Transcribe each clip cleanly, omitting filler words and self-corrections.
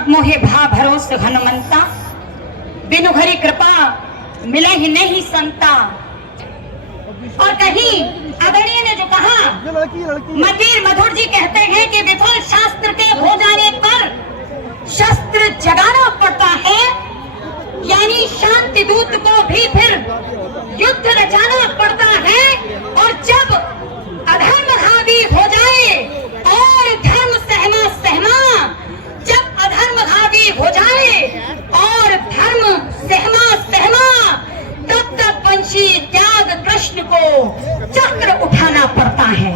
अब मोहे भा भरोस हनुमंता, बिनु घरी कृपा मिले ही नहीं संता। और कहीं आदरणीय ने जो कहा, मंदिर मधुर जी कहते हैं कि विफल शास्त्र के हो जाने पर शस्त्र जगाना पड़ता है, यानी शांति दूत को भी फिर युद्ध रचाना पड़ता है। और जब अधर्म हावी हो जाए और धर्म सहमा सहमा, जब अधर्म हावी हो जाए और धर्म सहमा सहमा, तब तक वंशी त्याग कृष्ण को चक्र उठाना पड़ता है।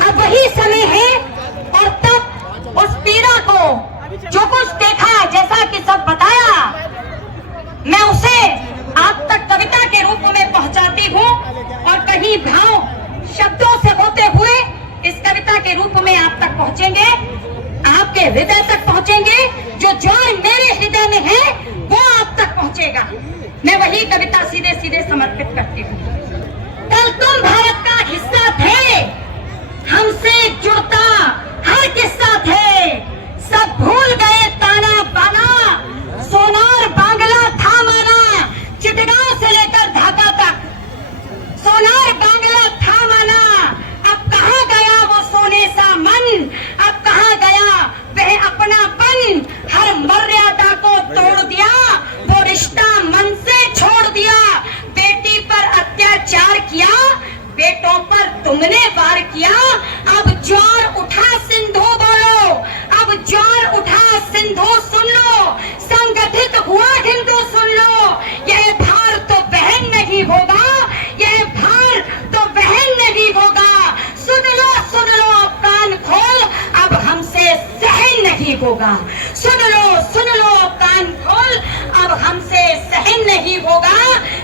अब वही समय है और तब उस पीड़ा को जो कुछ देखा, जैसा कि सब बताया, मैं उसे आप तक कविता के रूप में पहुंचाती हूँ और कहीं भाव शब्दों से होते हुए इस कविता के रूप में आप तक पहुंचेंगे, आपके हृदय तक पहुंचेंगे। जो ज्वार मेरे हृदय में है वो आप तक पहुंचेगा। मैं वही कविता सीधे सीधे समर्पित करती हूँ। कल तुम भारत का हिस्सा थे, हमसे जुड़ता हर किस्सा थे, सब भूल गए ताना बाना, सोनार बांग्ला था माना, चिटगांव से लेकर ढाका तक सोनार बांग्ला था माना। अब कहाँ गया वो सोने सा मन, अब कहाँ गया वह अपनापन, हर मर्यादा को तोड़ दिया, वो रिश्ता मन से छोड़ दिया। बेटी पर अत्याचार किया, बेटों पर तुमने वार किया। अब ज्वार उठा सिंधु बोलो, अब ज्वार उठा सिंधु सुन लो, संगठित हुआ हिंदू सुन लो। यह भार तो बहन नहीं होगा, यह भार तो बहन नहीं होगा। सुन लो कान खोल, अब हमसे सहन नहीं होगा। सुन लो कान खोल, अब हमसे सहन नहीं होगा।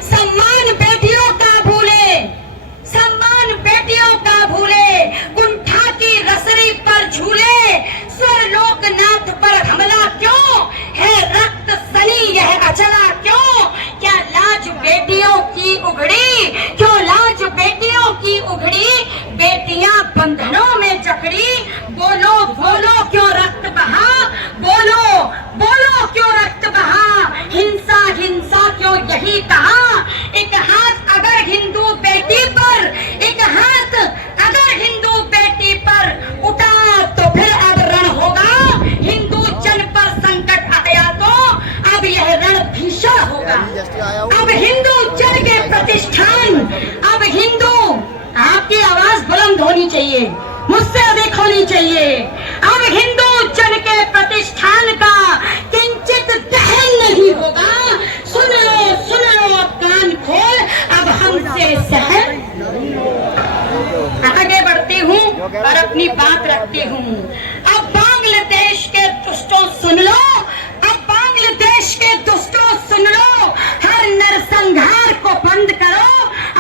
सम्मान बेटियों का भूले, सम्मान बेटियों का भूले, कुंठा की रसरी पर झूले, स्वरलोकनाथ पर हमला क्यों है, रक्त सनी यह अचला क्यों। क्या लाज बेटियों की उघड़ी, क्यों लाज बेटियों की उघड़ी, बेटियां बंधनों में जकड़ी। बोलो बोलो क्यों रक्त बहा, बोलो बोलो क्यों रक्त बहा, हिंसा हिंसा क्यों यही कहा। एक हाथ अगर हिंदू बेटी पर, एक हाथ अगर हिंदू बेटी पर उठा तो फिर अब रण होगा। हिंदू जन पर संकट आया तो अब यह रण भीषण होगा। अब हिंदू जन के प्रतिष्ठान, अब हिंदू, आपकी आवाज बुलंद होनी चाहिए, मुझसे अधिक होनी चाहिए। अब हिंदू जन के प्रतिष्ठान का किंचित दहन नहीं होगा। सुन लो अब कान खोल, अब हमसे सहन। आगे बढ़ती हूँ और अपनी बात रखती हूँ। अब बांग्लादेश के दुष्टों सुन लो, अब बांग्लादेश के दुष्टों सुन लो, हर नरसंहार को बंद करो।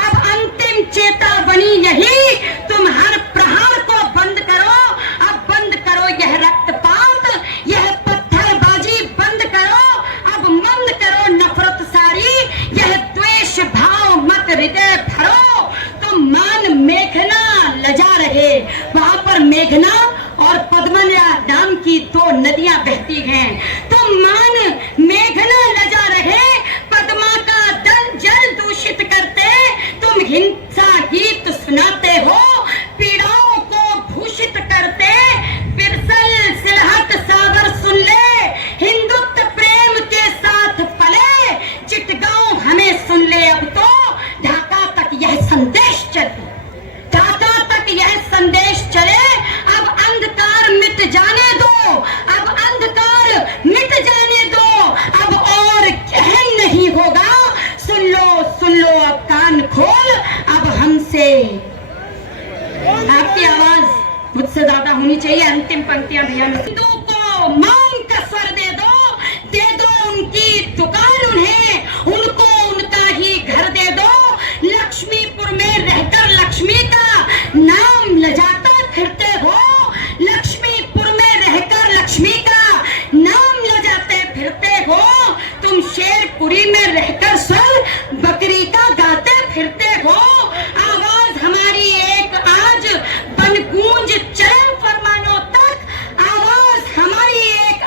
अब अंतिम चेतावनी यही, तुम हर प्रहार को बंद करो। अब बंद करो यह रक्तपात, यह पत्थरबाजी बंद करो। अब बंद करो नफरत सारी, यह द्वेष भाव मत हृदय भरो। तुम मान मेघना लजा रहे, वहां पर मेघना और पद्मना नाम की दो नदियां बहती हैं। तुम मान मेघना लजा रहे, पद्मा का जल दूषित करते, तुम हिंसा गीत सुनाते हो, पीड़ाओं को भूषित करते। बिरसल सिलहट सागर सुन ले, हिंदुत्व प्रेम के साथ पले, चिटगांव हमें सुन ले। अब तो ढाका तक यह संदेश चले, ढाका तक यह संदेश चले। अब अंधकार मिट जाने दो, अब अंधकार मिट जाने दो, अब और गहन नहीं होगा। सुन लो अब कान खोल, अब हमसे। आपकी आवाज मुझसे ज्यादा होनी चाहिए। अंतिम पंक्तियां भैया, हिंदू को मान का स्वर दे दो उनकी दुकान उन्हें, उनको उनका ही घर दे दो। लक्ष्मीपुर में रहकर लक्ष्मी का नाम लजाता फिरते हो, लक्ष्मीपुर में रहकर लक्ष्मी का नाम लजाते फिरते हो। तुम शेरपुरी में रहकर स्वर बकरी का गाते फिरते हो। आवाज हमारी एक आज बन गूंज चरण फरमानों तक, आवाज हमारी एक